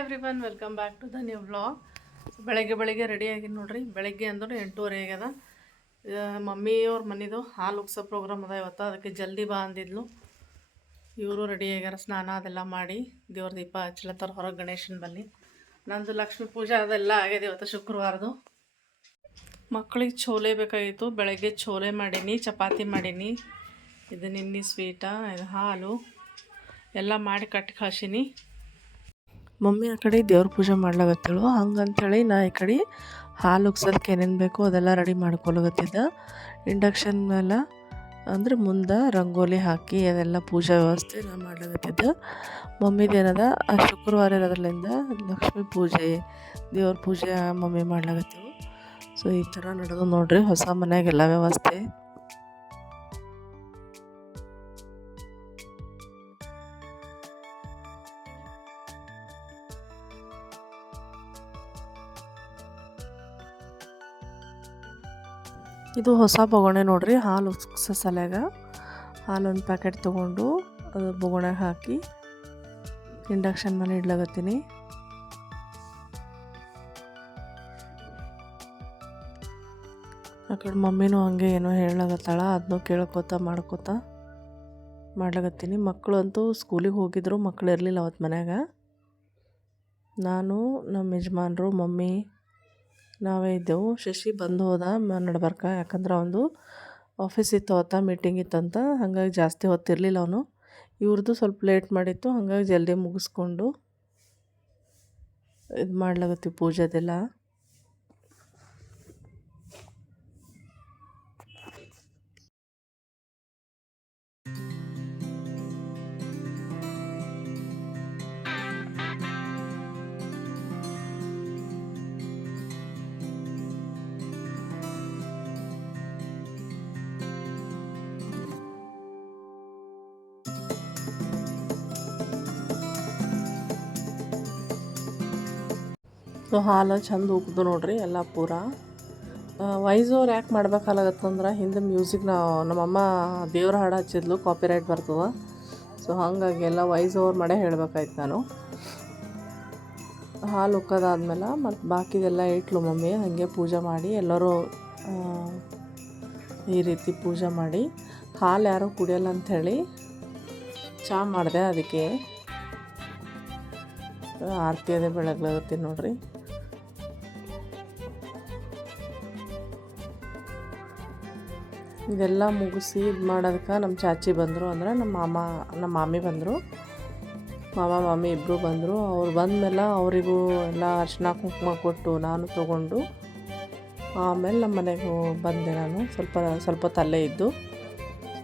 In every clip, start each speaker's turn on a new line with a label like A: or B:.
A: Everyone welcome back to the new vlog ಬೆಳಗ್ಗೆ ಬೆಳಗ್ಗೆ ರೆಡಿಯಾಗಿ ನೋಡ್ರಿ. ಬೆಳಗ್ಗೆ ಅಂದ್ರೆ ಎಂಟೂವರೆ ಆಗ್ಯದ. ಮಮ್ಮಿಯವ್ರ ಮನೆದು ಹಾಲು ಉಗ್ಸೋ ಪ್ರೋಗ್ರಾಮ್ ಅದ ಇವತ್ತು. ಅದಕ್ಕೆ ಜಲ್ದಿ ಬಾ ಅಂದಿದ್ಲು. ಇವರು ರೆಡಿ ಆಗ್ಯಾರ. ಸ್ನಾನ ಅದೆಲ್ಲ ಮಾಡಿ ದೇವ್ರ ದೀಪ ಹಚ್ಲತ್ತಾರ ಹೊರಗೆ ಗಣೇಶನ ಬಲ್ಲಿ. ನಂದು ಲಕ್ಷ್ಮೀ ಪೂಜೆ ಅದೆಲ್ಲ ಆಗ್ಯದ ಇವತ್ತು ಶುಕ್ರವಾರದು. ಮಕ್ಕಳಿಗೆ ಛೋಲೆ ಬೇಕಾಗಿತ್ತು. ಬೆಳಗ್ಗೆ ಛೋಲೆ ಮಾಡೀನಿ, ಚಪಾತಿ ಮಾಡೀನಿ. ಇದು ನಿನ್ನೆ ಸ್ವೀಟ, ಇದು ಹಾಲು. ಎಲ್ಲ ಮಾಡಿ ಕಟ್ಟಿ ಕಳ್ಸೀನಿ. ಮಮ್ಮಿ ಆ ಕಡೆ ದೇವ್ರ ಪೂಜೆ ಮಾಡ್ಲಾಗತ್ತಳು ಹಂಗಂಥೇಳಿ ನಾ ಈ ಕಡೆ ಹಾಲು ಉಗ್ಸೋದಕ್ಕೆ ಏನೇನು ಬೇಕೋ ಅದೆಲ್ಲ ರೆಡಿ ಮಾಡ್ಕೊಳ್ಳೋಗತ್ತಿದ್ದ ಇಂಡಕ್ಷನ್ ಮೇಲೆ ಅಂದ್ರೆ ಮುಂದೆ ರಂಗೋಲಿ ಹಾಕಿ ಅದೆಲ್ಲ ಪೂಜಾ ವ್ಯವಸ್ಥೆ ನಾನು ಮಾಡ್ಲಾಗತ್ತಿದ್ದ ಮಮ್ಮಿದೇನದ ಆ ಶುಕ್ರವಾರ ಇರೋದ್ರಲ್ಲಿಂದ ಲಕ್ಷ್ಮೀ ಪೂಜೆ, ದೇವ್ರ ಪೂಜೆ ಮಮ್ಮಿ ಮಾಡ್ಲಾಗತ್ತೇಳು ಸೊ ಈ ಥರ ನಡೆದು ನೋಡ್ರಿ, ಹೊಸ ಮನೆಯಾಗೆಲ್ಲ ವ್ಯವಸ್ಥೆ. ಇದು ಹೊಸ ಬೊಗಣೆ ನೋಡ್ರಿ, ಹಾಲು ಉಗ್ಸೋ ಸಲ್ಯಾಗ. ಹಾಲೊಂದು ಪ್ಯಾಕೆಟ್ ತೊಗೊಂಡು ಅದು ಬೊಗಣೆಗೆ ಹಾಕಿ ಇಂಡಕ್ಷನ್ ಮೇಲೆ ಇಡ್ಲಾಗತ್ತೀನಿ ಆ ಕಡೆ ಮಮ್ಮಿನೂ ಹಂಗೆ ಏನೋ ಹೇಳಾಗತ್ತಾಳ ಅದನ್ನೂ ಕೇಳ್ಕೊತ ಮಾಡ್ಕೊತ ಮಾಡ್ಲಾಗತ್ತೀನಿ ಮಕ್ಕಳು ಅಂತೂ ಸ್ಕೂಲಿಗೆ ಹೋಗಿದ್ರು ಮಕ್ಕಳು ಇರಲಿಲ್ಲ ಅವತ್ತು ಮನ್ಯಾಗ. ನಾನು ನಮ್ಮ ಯಜಮಾನ್ರು, ಮಮ್ಮಿ ನಾವೇ ಇದ್ದೆವು. ಶಶಿ ಬಂದು ಹೋದ. ಮ- ನಡ್ಬರ್ಕ. ಯಾಕಂದ್ರೆ ಅವನು ಆಫೀಸ್ ಇತ್ತು ಅವತ್ತ ಮೀಟಿಂಗ್ ಇತ್ತಂತ. ಹಾಗಾಗಿ ಜಾಸ್ತಿ ಹೊತ್ತಿರಲಿಲ್ಲ ಅವನು. ಇವ್ರದ್ದು ಸ್ವಲ್ಪ ಲೇಟ್ ಮಾಡಿತ್ತು. ಹಾಗಾಗಿ ಜಲ್ದಿ ಮುಗಿಸ್ಕೊಂಡು ಇದು ಮಾಡ್ಲಾಗತ್ತೀವಿ ಪೂಜೆದೆಲ್ಲ. ಸೊ ಹಾಲು ಚಂದ ಉಗ್ದು ನೋಡ್ರಿ ಎಲ್ಲ ಪೂರ. ವಾಯ್ಸ್ ಓವರ್ ಯಾಕೆ ಮಾಡ್ಬೇಕಾಗತ್ತಂದ್ರೆ ಹಿಂದೆ ಮ್ಯೂಸಿಕ್ ನಾವು ನಮ್ಮಮ್ಮ ದೇವ್ರ ಹಾಡು ಹಚ್ಚಿದ್ಲು ಕಾಪಿರೈಟ್ ಬರ್ತದೆ. ಸೊ ಹಾಗಾಗಿ ಎಲ್ಲ ವಾಯ್ಸ್ ಓವರ್ ಮಾಡೇ ಹೇಳ್ಬೇಕಾಯ್ತು ನಾನು. ಹಾಲು ಉಕ್ಕದಾದ್ಮೇಲೆ ಮತ್ತು ಬಾಕಿದೆಲ್ಲ ಇಟ್ಲು ಮಮ್ಮಿ, ಹಾಗೆ ಪೂಜೆ ಮಾಡಿ ಎಲ್ಲರೂ ಈ ರೀತಿ ಪೂಜೆ ಮಾಡಿ. ಹಾಲು ಯಾರೂ ಕುಡಿಯಲ್ಲ ಅಂಥೇಳಿ ಚಹಾ ಮಾಡಿದೆ ಅದಕ್ಕೆ. ಆರತಿ ಅದೇ ಬೆಳಗ್ಲಾಗುತ್ತೆ ನೋಡ್ರಿ. ಇದೆಲ್ಲ ಮುಗಿಸಿ ಇದು ಮಾಡೋದಕ್ಕೆ ನಮ್ಮ ಚಾಚಿ ಬಂದರು ಅಂದ್ರೆ ನಮ್ಮ ಮಾಮ, ನಮ್ಮ ಮಾಮಿ ಬಂದರು. ಮಾಮ, ಮಾಮಿ ಇಬ್ಬರು ಬಂದರು. ಅವ್ರು ಬಂದಮೇಲೆ ಅವರಿಗೂ ಎಲ್ಲ ಅರ್ಶಿನ ಕುಂಕುಮ ಕೊಟ್ಟು ನಾನು ತೊಗೊಂಡು ಆಮೇಲೆ ನಮ್ಮ ಮನೆಗೆ ಬಂದೆ ನಾನು. ಸ್ವಲ್ಪ ಸ್ವಲ್ಪ ತಲೆ ಇದ್ದು.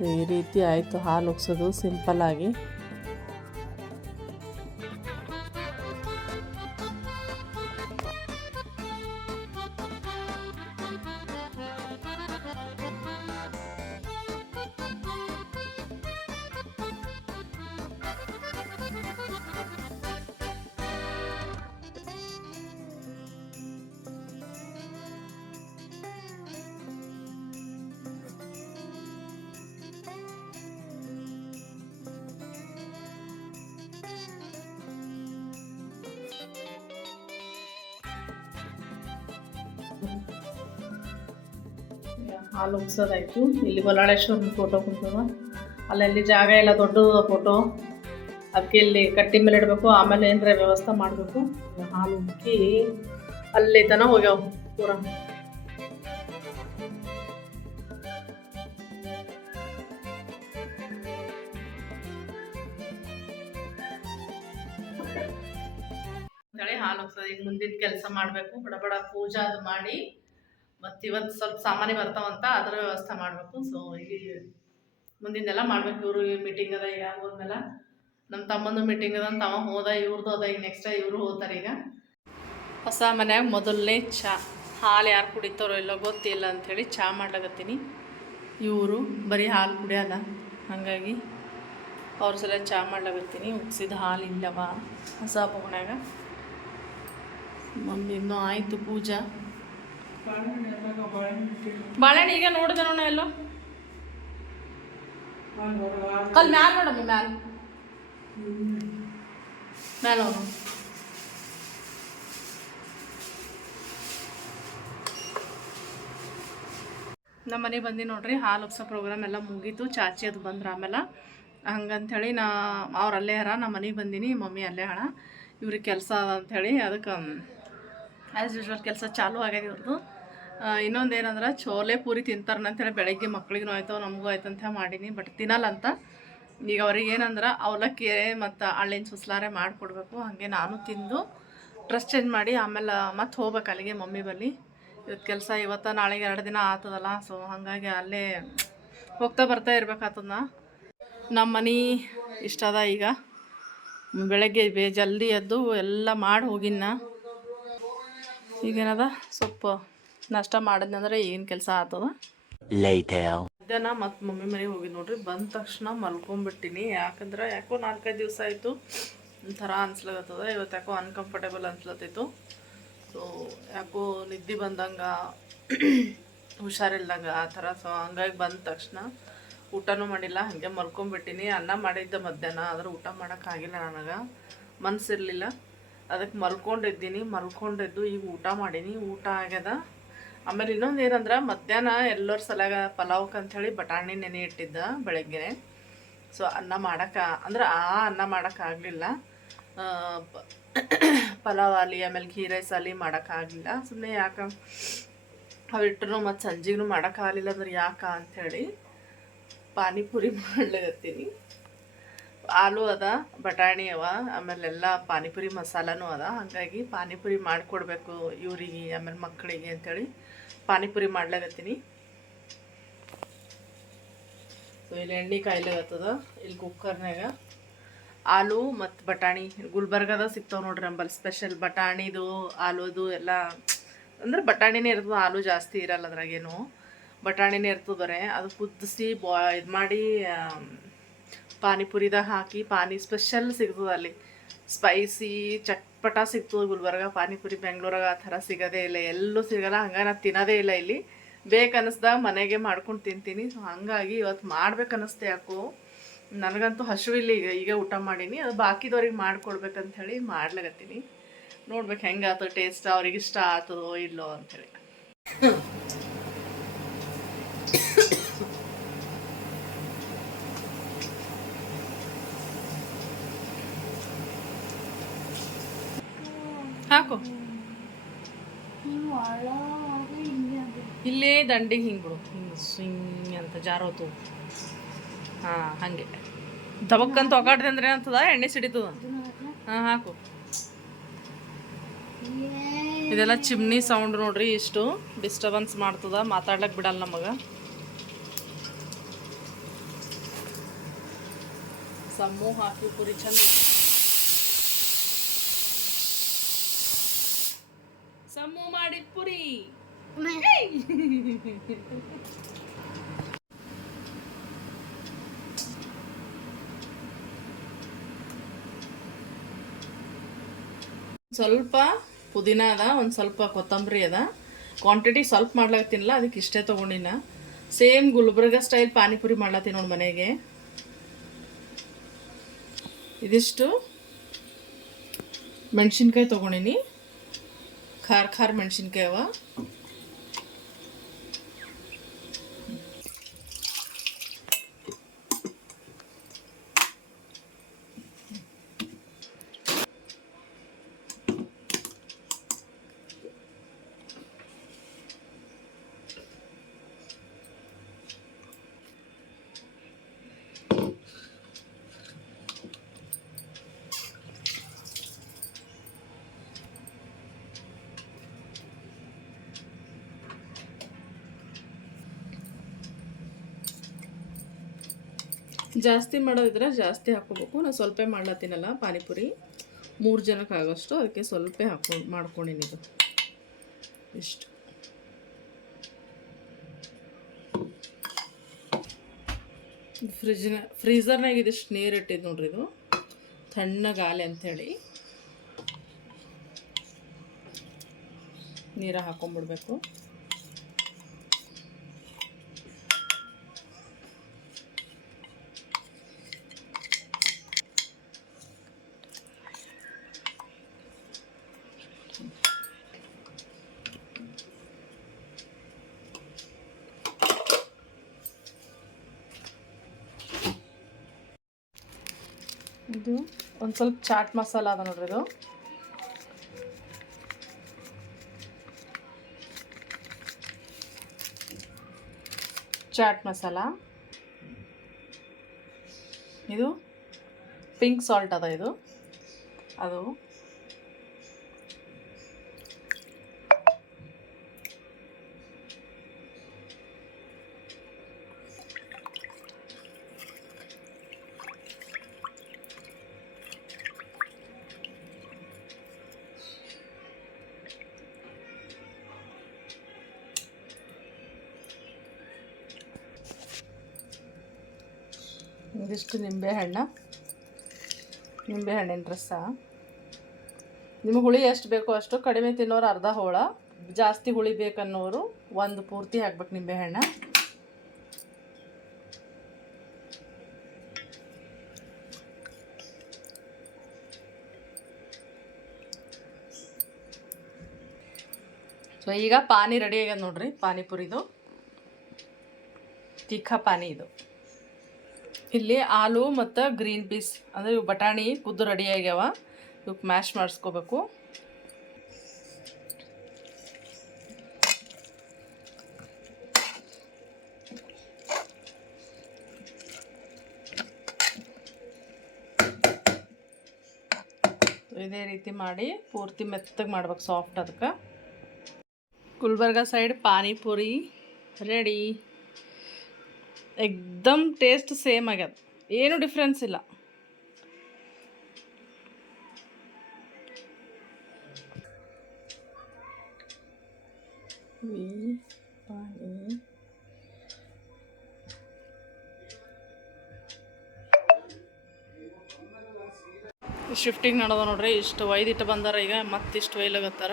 A: ಈ ರೀತಿ ಆಯಿತು ಹಾಲು ಉಗ್ಸೋದು. ಸಿಂಪಲ್ಲಾಗಿ ಹಾಲು ಉಗ್ಸೋದಾಯ್ತು ಇಲ್ಲಿ ಬಲ್ಲಾಳೇಶ್ವರನ ಫೋಟೋ ಕುಂತದ ಅಲ್ಲಲ್ಲಿ ಜಾಗ ಎಲ್ಲ ದೊಡ್ಡದು ಫೋಟೋ ಅದಕ್ಕೆ ಇಲ್ಲಿ ಕಟ್ಟಿ ಮೇಲೆ ಇಡಬೇಕು, ಆಮೇಲೆ ಏನರ ವ್ಯವಸ್ಥೆ ಮಾಡಬೇಕು. ಹಾಲು ಉಕ್ಕಿ ಅಲ್ಲಿ ತನಕ ಹೋಗ್ಯಾವ ಪೂರ. ಹಾಲು ಹೋಗ್ತದೆ ಈಗ ಮುಂದಿನ ಕೆಲಸ ಮಾಡಬೇಕು, ಬಡ ಬಡ ಪೂಜಾ ಅದು ಮಾಡಿ, ಮತ್ತು ಇವತ್ತು ಸ್ವಲ್ಪ ಸಾಮಾನ್ಯ ಬರ್ತಾವಂತ ಅದರ ವ್ಯವಸ್ಥೆ ಮಾಡಬೇಕು. ಸೊ ಈಗ ಮುಂದಿನೆಲ್ಲ ಮಾಡ್ಬೇಕು ಇವರು ಮೀಟಿಂಗ್ ಅದ ಈಗ ಹೋದ್ಮೇಲ ನಮ್ಮ ತಮ್ಮಂದು ಮೀಟಿಂಗ್ ಅದ ಅಂತ ಅವ ಹೋದ ಇವ್ರದ್ದು ಅದ, ಈಗ ನೆಕ್ಸ್ಟ್ ಇವರು ಹೋಗ್ತಾರೆ ಈಗ. ಹೊಸ ಮನ್ಯಾಗ ಮೊದಲನೇ ಚಾ. ಹಾಲು ಯಾರು ಕುಡಿತಾರೋ ಇಲ್ಲೋ ಗೊತ್ತಿಲ್ಲ ಅಂಥೇಳಿ ಚಾ ಮಾಡ್ಲಾಗತ್ತೀನಿ ಇವರು ಬರೀ ಹಾಲು ಕುಡಿಯಲ್ಲ ಹಾಗಾಗಿ ಅವ್ರ ಸಲ ಚಾ ಮಾಡ್ಲಾಗತ್ತೀನಿ ಉಗ್ಸಿದ ಹಾಲು ಇಲ್ಲವ, ಹೊಸ ಪೋಣಾಗ ಮಮ್ಮಿ ಇನ್ನೂ ಆಯಿತು ಪೂಜಾ. ಬಾಳೆಹಣ್ಣು ಈಗ ನೋಡಿದೆ ನೋಡ ಎಲ್ಲೋ. ಅಲ್ಲಿ ಮ್ಯಾಲ ನೋಡಮ್ಮ ಮ್ಯಾಲ. ಮ್ಯಾಲ ನಮ್ಮ ಮನೆ ಬಂದು ನೋಡ್ರಿ ಹಾಲು ಉಪ್ಸೋ ಪ್ರೋಗ್ರಾಮ್ ಎಲ್ಲ ಮುಗೀತು. ಚಾಚಿ ಅದು ಬಂದ್ರೆ ಆಮೇಲೆ. ಹಂಗಂಥೇಳಿ ನಾ ಅವ್ರು ಅಲ್ಲೇ ಹರ ನಮ್ಮ ಮನೆಗೆ ಬಂದೀನಿ ಮಮ್ಮಿ ಅಲ್ಲೇ ಹಣ ಇವ್ರಿಗೆ ಕೆಲಸ ಅದ ಅಂಥೇಳಿ ಅದಕ್ಕೆ ಆ್ಯಸ್ ಯೂಶ್ವಲ್ ಕೆಲಸ ಚಾಲೂ ಆಗ್ಯದ ಇವ್ರದ್ದು ಇನ್ನೊಂದು ಏನಂದ್ರೆ ಚೋಲೆ ಪೂರಿ ತಿಂತಾರನ ಅಂತೇಳಿ ಬೆಳಗ್ಗೆ ಮಕ್ಳಿಗೂ ಆಯ್ತು ನಮಗೂ ಆಯ್ತು ಅಂತ ಮಾಡೀನಿ ಬಟ್ ತಿನ್ನಲ್ಲ ಅಂತ ಈಗ ಅವ್ರಿಗೆ ಏನಂದ್ರೆ ಅವಲಕ್ಕಿ ಮತ್ತು ಹಳ್ಳಿನ ಸುಸ್ಲಾರೆ ಮಾಡಿಕೊಡ್ಬೇಕು, ಹಾಗೆ ನಾನು ತಿಂದು ಡ್ರೆಸ್ ಚೇಂಜ್ ಮಾಡಿ ಆಮೇಲೆ ಮತ್ತೆ ಹೋಗ್ಬೇಕು ಅಲ್ಲಿಗೆ ಮಮ್ಮಿ ಬಲ್ಲಿ. ಇವತ್ತು ಕೆಲಸ ಇವತ್ತು ನಾಳೆಗೆ ಎರಡು ದಿನ ಆತದಲ್ಲ ಸೊ ಹಾಗಾಗಿ ಅಲ್ಲೇ ಹೋಗ್ತಾ ಬರ್ತಾ ಇರ್ಬೇಕಾತದ ನಮ್ಮ ಮನೆ ಇಷ್ಟದ ಈಗ. ಬೆಳಗ್ಗೆ ಬೇ, ಜಲ್ದಿ ಎದ್ದು ಎಲ್ಲ ಮಾಡಿ ಹೋಗಿನ ಈಗೇನದ? ಸ್ವಲ್ಪ ನಷ್ಟ ಮಾಡಿದ್ನಂದ್ರೆ ಏನು ಕೆಲಸ ಆಗ್ತದ. ಮಧ್ಯಾಹ್ನ ಮತ್ತು ಮಮ್ಮಿ ಮನೆಗೆ ಹೋಗಿ ನೋಡ್ರಿ ಬಂದ ತಕ್ಷಣ ಮಲ್ಕೊಂಬಿಟ್ಟಿನಿ. ಯಾಕಂದ್ರೆ ಯಾಕೋ ನಾಲ್ಕೈದು ದಿವಸ ಆಯಿತು. ಒಂಥರ ಅನ್ಸ್ಲಾಗತ್ತದ. ಇವತ್ತು ಯಾಕೋ ಅನ್ಕಂಫರ್ಟೇಬಲ್ ಅನ್ಸ್ಲತ್ತಿತ್ತು. ಸೊ ಯಾಕೋ ನಿದ್ದೆ ಬಂದಂಗೆ ಹುಷಾರಿಲ್ದಂಗೆ ಆ ಥರ. ಸೊ ಹಂಗಾಗಿ ಬಂದ ತಕ್ಷಣ ಊಟನೂ ಮಾಡಿಲ್ಲ. ಹಾಗೆ ಮಲ್ಕೊಂಬಿಟ್ಟಿನಿ. ಅನ್ನ ಮಾಡಿದ್ದೆ ಮಧ್ಯಾಹ್ನ ಆದ್ರೆ ಊಟ ಮಾಡೋಕ್ಕಾಗಿಲ್ಲ ನನಗೆ. ಮನಸ್ಸಿರಲಿಲ್ಲ ಅದಕ್ಕೆ ಮಲ್ಕೊಂಡಿದ್ದೀನಿ, ಮಲ್ಕೊಂಡಿದ್ದು ಈಗ ಊಟ ಮಾಡೀನಿ, ಊಟ ಆಗ್ಯದ. ಆಮೇಲೆ ಇನ್ನೊಂದು ಏನಂದ್ರೆ ಮಧ್ಯಾಹ್ನ ಎಲ್ಲರ ಸಲಾಗ ಪಲಾವ್ಕ್ ಅಂಥೇಳಿ ಬಟಾಣಿ ನೆನೆ ಇಟ್ಟಿದ್ದ ಬೆಳಗ್ಗೆ ಸೊ ಅನ್ನ ಮಾಡೋಕೆ, ಅಂದ್ರೆ ಆ ಅನ್ನ ಮಾಡೋಕ್ಕಾಗಲಿಲ್ಲ ಪಲಾವ್ ಆಲಿ, ಆಮೇಲೆ ಘೀ ರೈಸ್ ಆಲಿ ಮಾಡೋಕ್ಕಾಗಲಿಲ್ಲ ಸುಮ್ಮನೆ ಯಾಕೆ ಅವಿಟ್ಟರು ಮತ್ತು ಸಂಜೆಗೂ ಮಾಡೋಕ್ಕಾಗಲಿಲ್ಲ ಅಂದ್ರೆ ಯಾಕೆ ಅಂಥೇಳಿ ಪಾನಿಪುರಿ ಮಾಡ್ಲಿಕತ್ತೀನಿ. ಆಲೂ ಅದ, ಬಟಾಣಿ ಅವ, ಆಮೇಲೆ ಎಲ್ಲ ಪಾನಿಪುರಿ ಮಸಾಲನೂ ಅದ. ಹಾಗಾಗಿ ಪಾನಿಪುರಿ ಮಾಡಿಕೊಡ್ಬೇಕು ಇವರಿಗೆ, ಆಮೇಲೆ ಮಕ್ಕಳಿಗೆ ಅಂಥೇಳಿ ಪಾನಿಪುರಿ ಮಾಡ್ಲಾಗತ್ತೀನಿ ಸೊ, ಇಲ್ಲಿ ಎಣ್ಣೆ ಕಾಯ್ಲಾಗತ್ತದ ಇಲ್ಲಿ ಕುಕ್ಕರ್ನಾಗ ಆಲೂ ಮತ್ತು ಬಟಾಣಿ, ಗುಲ್ಬರ್ಗದ ಸಿಗ್ತಾವೆ ನೋಡ್ರಿ ನಂಬಲ್ಲಿ, ಸ್ಪೆಷಲ್ ಬಟಾಣಿದು ಆಲೂದು ಎಲ್ಲ. ಅಂದ್ರೆ ಬಟಾಣಿನೇ ಇರ್ತದೆ ಆಲೂ ಜಾಸ್ತಿ ಇರಲ್ಲ ಅದ್ರಾಗೇನು. ಬಟಾಣಿನೇ ಇರ್ತದೆ ಅದು ಕುದಿಸಿ ಬಾ ಇದು ಮಾಡಿ ಪಾನಿಪುರಿದಾಗ ಹಾಕಿ ಪಾನಿ ಸ್ಪೆಷಲ್ ಸಿಗ್ತದೆ ಅಲ್ಲಿ. ಸ್ಪೈಸಿ ಚಟ್ಪಟ ಸಿಗ್ತದೆ ಗುಲ್ಬರ್ಗ, ಪಾನಿಪುರಿ ಬೆಂಗ್ಳೂರಾಗ ಆ ಥರ ಸಿಗೋದೇ ಇಲ್ಲ. ಎಲ್ಲೂ ಸಿಗೋಲ್ಲ ಹಂಗೆ ನಾನು ತಿನ್ನೋದೇ ಇಲ್ಲ ಇಲ್ಲಿ. ಬೇಕನ್ನಿಸ್ದಾಗ ಮನೆಗೆ ಮಾಡ್ಕೊಂಡು ತಿಂತೀನಿ. ಸೊ ಹಂಗಾಗಿ ಇವತ್ತು ಮಾಡ್ಬೇಕನ್ನಿಸ್ತೆ ಯಾಕೋ. ನನಗಂತೂ ಹಸಿವಿಲ್ಲ ಈಗ ಈಗ ಊಟ ಮಾಡೀನಿ. ಅದು ಬಾಕಿದವ್ರಿಗೆ ಮಾಡ್ಕೊಡ್ಬೇಕಂತ ಹೇಳಿ ಮಾಡ್ಲಾಗತ್ತೀನಿ ನೋಡ್ಬೇಕು ಹೆಂಗಾಗ್ತದೆ ಟೇಸ್ಟ್ ಅವ್ರಿಗೆ ಇಷ್ಟ ಆಗ್ತದೋ ಇಲ್ಲೋ ಅಂಥೇಳಿ. ಹಾಕು. ಇಲ್ಲೇ ದಂಡಿಗೆ ಹಿಂಗೆ ಬಿಡು. ಹಿಂಗೆ ಸ್ವಿಂಗ್ ಅಂತ ಜಾರೋತು ಹಾಂ ಹಾಗೆ. ದಬಕ್ಕಂತ ಒಗಾಡ್ದೆ ಅಂದ್ರೆ ಏನಂತದ? ಎಣ್ಣೆ ಸಿಡಿತದ? ಹಾಂ ಹಾಕು. ಇದೆಲ್ಲ ಚಿಮ್ನಿ ಸೌಂಡ್ ನೋಡ್ರಿ ಇಷ್ಟು. ಡಿಸ್ಟರ್ಬೆನ್ಸ್ ಮಾಡ್ತದ. ಮಾತಾಡ್ಲಕ್ ಬಿಡಲ್ಲ ನಮಗ. ಸಮೂಹ ಹಾಕಿ ಪುರಿ ಚಂದ ಸಮ್ಮು ಮಾಡಿದ ಪುರಿ ಸ್ವಲ್ಪ ಪುದೀನ ಅದ ಒಂದು ಸ್ವಲ್ಪ ಕೊತ್ತಂಬರಿ ಅದ. ಕ್ವಾಂಟಿಟಿ ಸ್ವಲ್ಪ ಮಾಡ್ಲಾಕ್ತೀನಲ್ಲ ಅದಕ್ಕೆ ಇಷ್ಟೇ ತೊಗೊಂಡಿನ ಸೇಮ್ ಗುಲ್ಬರ್ಗ ಸ್ಟೈಲ್ ಪಾನಿಪುರಿ ಮಾಡ್ಲತ್ತೀನಿ ನೋಡಿ ಮನೆಗೆ. ಇದಿಷ್ಟು. ಮೆಣಸಿನ್ಕಾಯಿ ತೊಗೊಂಡಿನಿ. ಖಾರ ಖಾರ ಮೆಣಸಿನ್ಕಾಯಿ ಜಾಸ್ತಿ ಮಾಡೋದಿದ್ರೆ ಜಾಸ್ತಿ ಹಾಕ್ಕೋಬೇಕು. ನಾನು ಸ್ವಲ್ಪ ಮಾಡ್ಲತ್ತೀನಲ್ಲ ಪಾನಿಪುರಿ. ಮೂರು ಜನಕ್ಕೆ ಆಗೋಷ್ಟು ಅದಕ್ಕೆ ಸ್ವಲ್ಪ ಹಾಕೊಂಡು ಮಾಡ್ಕೊಂಡಿನಿ ಇದು. ಇಷ್ಟು. ಫ್ರಿಜ್ನ ಫ್ರೀಝರ್ನಾಗ ಇದಿಷ್ಟು ನೀರು ಇಟ್ಟಿದ್ದು ನೋಡ್ರಿ ಇದು. ತಣ್ಣಗಾಲೆ ಅಂಥೇಳಿ ನೀರ ಹಾಕೊಂಡ್ಬಿಡ್ಬೇಕು ಇದು ಒಂದು ಸ್ವಲ್ಪ ಚಾಟ್ ಮಸಾಲ ಅದ ನೋಡ್ರಿ ಇದು. ಚಾಟ್ ಮಸಾಲ. ಇದು ಪಿಂಕ್ ಸಾಲ್ಟ್ ಅದ ಇದು. ಅದು ಇದಿಷ್ಟು ನಿಂಬೆಹಣ್ಣು ನಿಂಬೆಹಣ್ಣಿನ ರಸ. ನಿಮ್ಗೆ ಹುಳಿ ಎಷ್ಟು ಬೇಕೋ ಅಷ್ಟು ಕಡಿಮೆ ತಿನ್ನೋರು ಅರ್ಧ ಹೋಳ. ಜಾಸ್ತಿ ಹುಳಿ ಬೇಕನ್ನೋರು ಒಂದು ಪೂರ್ತಿ ಹಾಕ್ಬೇಕು ನಿಂಬೆಹಣ್ಣು ಸೊ ಈಗ ಪಾನಿ ರೆಡಿ ಆಗ್ಯದ ನೋಡ್ರಿ, ಪಾನಿಪುರಿದು. ತಿಕ್ಕ ಪಾನಿ ಇದು. ಇಲ್ಲಿ ಆಲೂ ಮತ್ತು ಗ್ರೀನ್ ಪೀಸ್, ಅಂದರೆ ಇವು ಬಟಾಣಿ ಕುದ್ದು ರೆಡಿ ಆಗ್ಯಾವ. ಇವಕ್ಕೆ ಮ್ಯಾಶ್ ಮಾಡಿಸ್ಕೋಬೇಕು. ಇದೇ ರೀತಿ ಮಾಡಿ ಪೂರ್ತಿ ಮೆತ್ತಗೆ ಮಾಡ್ಬೇಕು ಸಾಫ್ಟ್ ಅದಕ್ಕೆ. ಗುಲ್ಬರ್ಗ ಸೈಡ್ ಪಾನಿಪುರಿ ರೆಡಿ ಎಕ್ದಮ್ ಟೇಸ್ಟ್ ಸೇಮ್ ಆಗ್ಯದ. ಏನು ಡಿಫ್ರೆನ್ಸ್ ಇಲ್ಲ. ಪಾನಿ ಶಿಫ್ಟಿಂಗ್ ನಡೆದ ನೋಡ್ರಿ ಇಷ್ಟು ಒಯ್ದಿಟ್ಟು ಬಂದಾರ ಈಗ ಮತ್ತಿಷ್ಟು ಒಯ್ಲಾಗತ್ತಾರ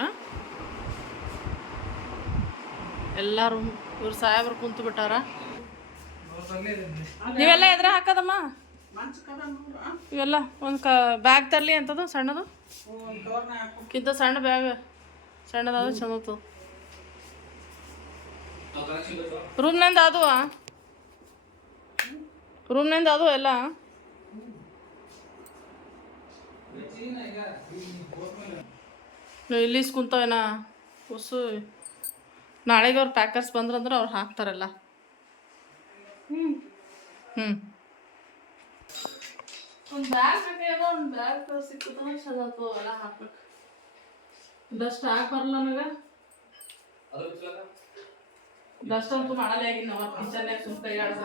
A: ಎಲ್ಲರೂ ಇವ್ರು ಸಾಹೇಬ್ರು ಕುಂತು ಬಿಟ್ಟಾರ ನೀವೆಲ್ಲ ಎದ್ರ ಹಾಕದಮ್ಮ? ಇವೆಲ್ಲ ಒಂದು ಕ ಬ್ಯಾಗ್ ತರಲಿ ಅಂತದು, ಸಣ್ಣದು? ಕಿಂತ ಸಣ್ಣ ಬ್ಯಾಗ್ ಸಣ್ಣದಾದ ಚಂದ ರೂಮ್ನಿಂದ ಅದು ರೂಮ್ನಿಂದ ಅದು ಎಲ್ಲ? ಇಲ್ಲಿ ಕುಂತವೇನಾ? ಹೊಸು ನಾಳೆಗೆ ಅವ್ರು ಪ್ಯಾಕರ್ಸ್ ಬಂದ್ರಂದ್ರೆ ಅವ್ರು ಹಾಕ್ತಾರಲ್ಲ. ಒಂದು ಬ್ಯಾಗ್ ಹಾಕ್ಯಾಗ ಒಂದು ಬ್ಯಾಗ್ ಸಿಕ್ಕುತ್ತ ಚಂದ ಎಲ್ಲ ಹಾಕ್ಬೇಕು. ಡಸ್ಟ್ ಹಾಕಿ ಬರಲ್ಲ ನನಗೆ. ಡಸ್ಟ್ ಅಂತೂ ಮಾಡಲ್ಲ ಆಗಿನ ನಾವು ಕಿಚನ್ಯಾಗ ಸುಮ್ಮ ಕೈ ಆಡ್ಸ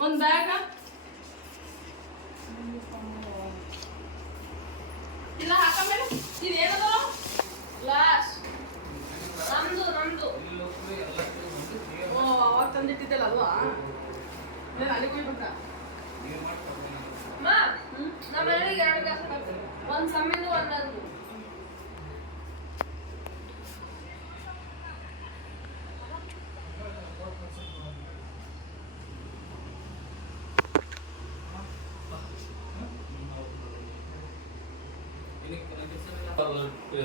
A: ಒಂದು ಬ್ಯಾಗ್ ಅವಾಗ ತಂದಿಟ್ಟಿದ್ದಲ್ಲ ಅದು నేను ಅಲ್ಲಿಗೆ
B: ನಮ್ಮೆಲ್ಲರಿಗೆ ಎರಡು ಗ್ಲಾಸ್ ಹಾಕ್ತೀವಿ ಒಂದು ಸಮ್ಮಿಂದು ಒಂದೊಂದು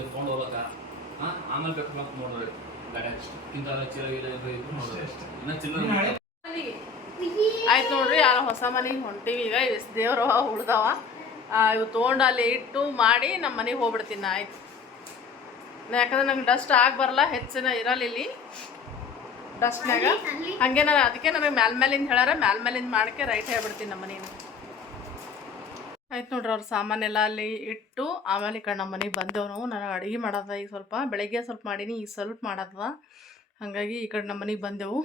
C: ತೊಗೊಂಡು ಹೋಗ್ಲಕ್ಕ ಹಾಂ ಆಮೇಲೆ ಬೇಕು ಮತ್ತೆ ನೋಡ್ರಿ
A: ಆಯ್ತು ನೋಡ್ರಿ, ಯಾರ ಹೊಸ ಮನೆಗೆ ಹೊಂಟೀವಿ. ಈಗ ಇಷ್ಟು ದೇವ್ರ ಉಳ್ದಾವ. ಇವು ತೊಗೊಂಡು ಅಲ್ಲಿ ಇಟ್ಟು ಮಾಡಿ ನಮ್ಮ ಮನೆಗೆ ಹೋಗ್ಬಿಡ್ತೀನಿ ನಾ ಆಯ್ತು ಯಾಕಂದ್ರೆ ನಂಗೆ ಡಸ್ಟ್ ಆಗಿ ಬರಲ್ಲ ಹೆಚ್ಚಿನ ಇರಲ್ಲ ಇಲ್ಲಿ. ಡಸ್ಟ್ನಾಗ ಹಂಗೆ ನಾನು ಅದಕ್ಕೆ ನನಗೆ ಮ್ಯಾಲ್ ಮೇಲಿಂದ ಹೇಳಾರ, ಮ್ಯಾಲ್ ಮೇಲಿಂದ ಮಾಡಕ್ಕೆ ರೈಟ್ ಹೇಳ್ಬಿಡ್ತೀನಿ ನಮ್ಮ ಮನೇನ. ಆಯ್ತು ನೋಡ್ರಿ ಅವ್ರ ಸಾಮಾನೆಲ್ಲ ಅಲ್ಲಿ ಇಟ್ಟು ಆಮೇಲೆ ಈ ಕಡೆ ನಮ್ಮ ಮನೆಗೆ ಬಂದೆವು ನಾವು ನಾನು ಅಡುಗೆ ಮಾಡೋದ ಈಗ ಸ್ವಲ್ಪ, ಬೆಳಗ್ಗೆ ಸ್ವಲ್ಪ ಮಾಡೀನಿ, ಈಗ ಸ್ವಲ್ಪ ಮಾಡದ ಹಾಗಾಗಿ ಈ ಕಡೆ ನಮ್ಮ ಮನೆಗೆ ಬಂದೆವು.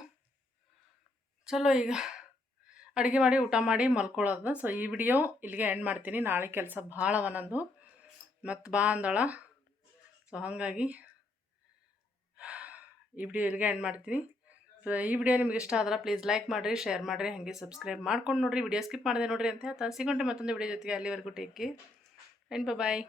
A: ಚಲೋ ಈಗ. ಅಡುಗೆ ಮಾಡಿ, ಊಟ ಮಾಡಿ ಮಲ್ಕೊಳ್ಳೋದು. ಸೊ ಈ ವಿಡಿಯೋ ಇಲ್ಲಿಗೆ ಎಂಡ್ ಮಾಡ್ತೀನಿ. ನಾಳೆ ಕೆಲಸ ಭಾಳ ಅವ ನಂದು. ಮತ್ತು ಬಾ ಅಂದಳ. ಸೊ ಹಾಗಾಗಿ ಈ ವಿಡಿಯೋ ಇಲ್ಲಿಗೆ ಎಂಡ್ ಮಾಡ್ತೀನಿ. ಈ ವಿಡಿಯೋ ನಿಮ್ಗೆ ಇಷ್ಟ ಆದ್ರೆ ಪ್ಲೀಸ್ ಲೈಕ್ ಮಾಡಿರಿ ಶೇರ್ ಮಾಡಿರಿ, ಹಾಗೆ ಸಬ್ಸ್ಕ್ರೈಬ್ ಮಾಡ್ಕೊಂಡು ನೋಡಿರಿ. ವಿಡಿಯೋ ಸ್ಕಿಪ್ ಮಾಡಿದೆ ನೋಡಿರಿ ಅಂತ ಹೇಳ್ತಾ. ಸಿಗೊಂಡೆ ಮತ್ತೊಂದು ವಿಡಿಯೋ ಜೊತೆಗೆ ಅಲ್ಲಿವರೆಗೂ ಟೇಕ್ ಕೇರ್ ಆ್ಯಂಡ್ ಬಾಯ್